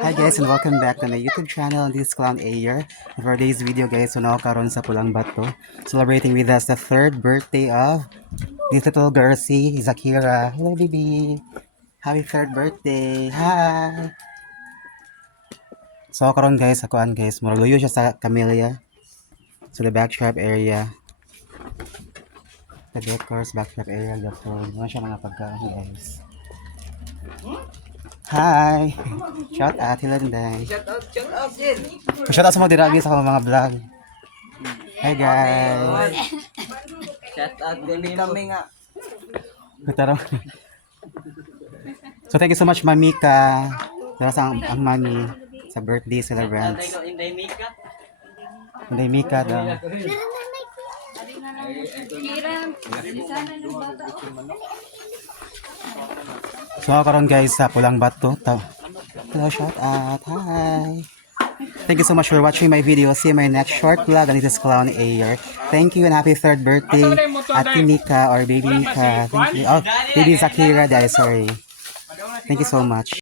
Hi guys and welcome back to my YouTube channel. This is Clown Ayer. For today's video guys, karon sa Pulang Bato. Celebrating with us the third birthday of this little girl si Zakira. Hello baby! Happy third birthday! Hi! So karon guys, akuan guys, muraluyo siya sa Camellia. So the backdrop area. The decors, backdrop area, the food. Mga siya mga pagkain guys. Hi! Shout out, Hilanday. Shout out, Jen. Shout out sa mga diragi sa mga vlog. Hi guys! Shout out din kami nga. Tarong. So thank you so much Mamika. Tapos ang mami sa birthday celebrants. Inday Mika. Hindi Mika daw. So karon guys sa Pulang Bato. Hello, shout out. Hi. Thank you so much for watching my video. See you in my next short vlog. And this is Clown Ayer. Thank you and happy third birthday Ate Mika or Baby Mika. Thank you. Oh, Baby Zakira, sorry. Thank you so much.